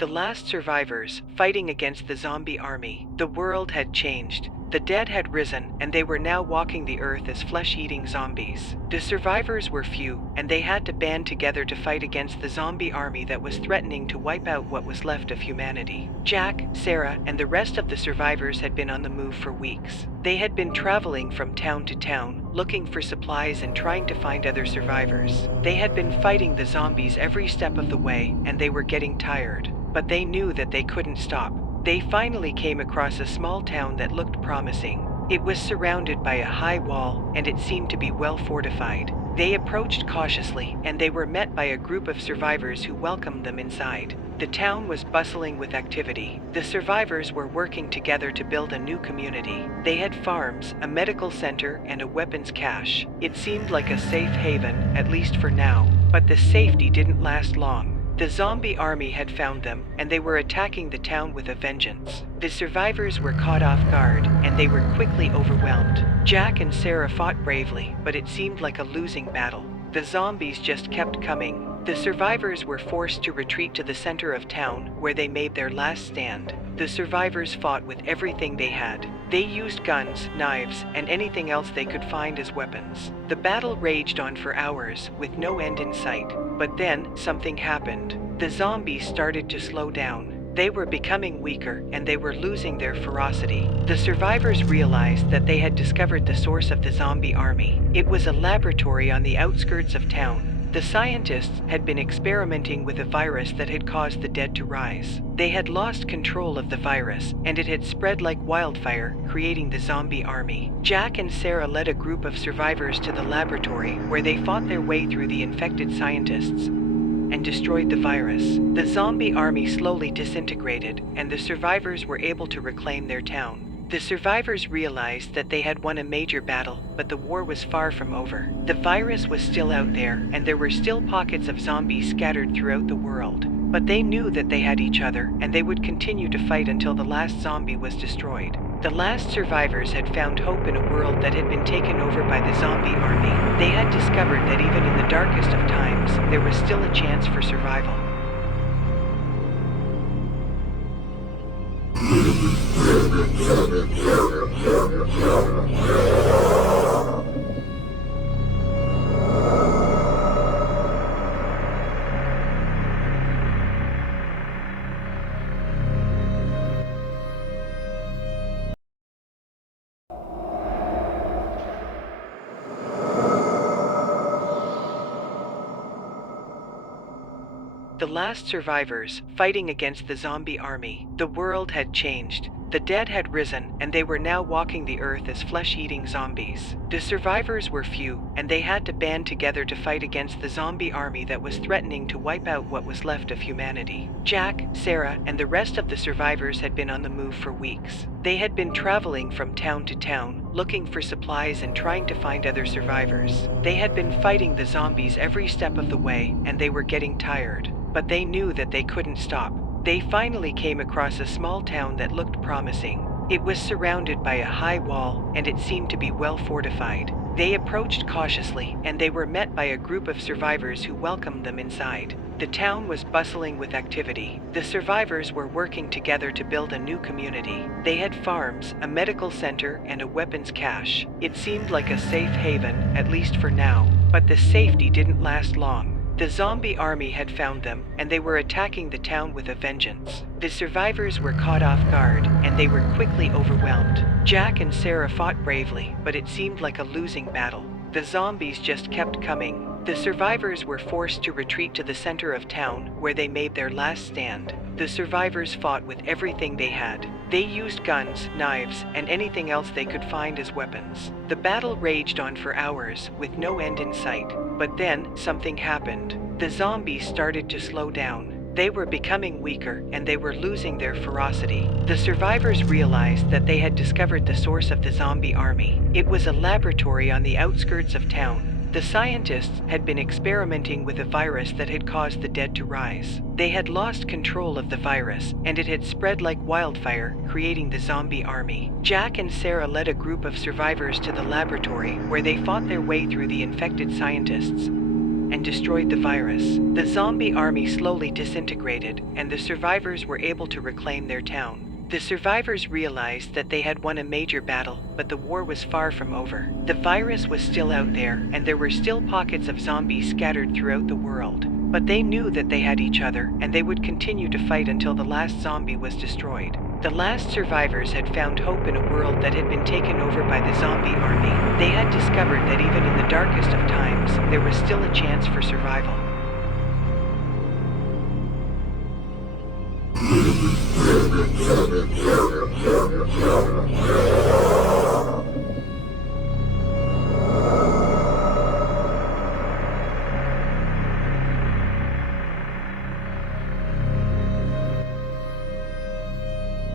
The last survivors, fighting against the zombie army. The world had changed. The dead had risen, and they were now walking the earth as flesh-eating zombies. The survivors were few, and they had to band together to fight against the zombie army that was threatening to wipe out what was left of humanity. Jack, Sarah, and the rest of the survivors had been on the move for weeks. They had been traveling from town to town, looking for supplies and trying to find other survivors. They had been fighting the zombies every step of the way, and they were getting tired. But they knew that they couldn't stop. They finally came across a small town that looked promising. It was surrounded by a high wall, and it seemed to be well fortified. They approached cautiously, and they were met by a group of survivors who welcomed them inside. The town was bustling with activity. The survivors were working together to build a new community. They had farms, a medical center, and a weapons cache. It seemed like a safe haven, at least for now. But the safety didn't last long. The zombie army had found them, and they were attacking the town with a vengeance. The survivors were caught off guard, and they were quickly overwhelmed. Jack and Sarah fought bravely, but it seemed like a losing battle. The zombies just kept coming. The survivors were forced to retreat to the center of town, where they made their last stand. The survivors fought with everything they had. They used guns, knives, and anything else they could find as weapons. The battle raged on for hours, with no end in sight. But then, something happened. The zombies started to slow down. They were becoming weaker, and they were losing their ferocity. The survivors realized that they had discovered the source of the zombie army. It was a laboratory on the outskirts of town. The scientists had been experimenting with a virus that had caused the dead to rise. They had lost control of the virus, and it had spread like wildfire, creating the zombie army. Jack and Sarah led a group of survivors to the laboratory, where they fought their way through the infected scientists and destroyed the virus. The zombie army slowly disintegrated, and the survivors were able to reclaim their town. The survivors realized that they had won a major battle, but the war was far from over. The virus was still out there, and there were still pockets of zombies scattered throughout the world. But they knew that they had each other, and they would continue to fight until the last zombie was destroyed. The last survivors had found hope in a world that had been taken over by the zombie army. They had discovered that even in the darkest of times, there was still a chance for survival. The last survivors, fighting against the zombie army. The world had changed. The dead had risen, and they were now walking the earth as flesh-eating zombies. The survivors were few, and they had to band together to fight against the zombie army that was threatening to wipe out what was left of humanity. Jack, Sarah, and the rest of the survivors had been on the move for weeks. They had been traveling from town to town, looking for supplies and trying to find other survivors. They had been fighting the zombies every step of the way, and they were getting tired. But they knew that they couldn't stop. They finally came across a small town that looked promising. It was surrounded by a high wall, and it seemed to be well fortified. They approached cautiously, and they were met by a group of survivors who welcomed them inside. The town was bustling with activity. The survivors were working together to build a new community. They had farms, a medical center, and a weapons cache. It seemed like a safe haven, at least for now. But the safety didn't last long. The zombie army had found them, and they were attacking the town with a vengeance. The survivors were caught off guard, and they were quickly overwhelmed. Jack and Sarah fought bravely, but it seemed like a losing battle. The zombies just kept coming. The survivors were forced to retreat to the center of town, where they made their last stand. The survivors fought with everything they had. They used guns, knives, and anything else they could find as weapons. The battle raged on for hours, with no end in sight. But then, something happened. The zombies started to slow down. They were becoming weaker, and they were losing their ferocity. The survivors realized that they had discovered the source of the zombie army. It was a laboratory on the outskirts of town. The scientists had been experimenting with a virus that had caused the dead to rise. They had lost control of the virus, and it had spread like wildfire, creating the zombie army. Jack and Sarah led a group of survivors to the laboratory, where they fought their way through the infected scientists and destroyed the virus. The zombie army slowly disintegrated, and the survivors were able to reclaim their town. The survivors realized that they had won a major battle, but the war was far from over. The virus was still out there, and there were still pockets of zombies scattered throughout the world. But they knew that they had each other, and they would continue to fight until the last zombie was destroyed. The last survivors had found hope in a world that had been taken over by the zombie army. They had discovered that even in the darkest of times, there was still a chance for survival.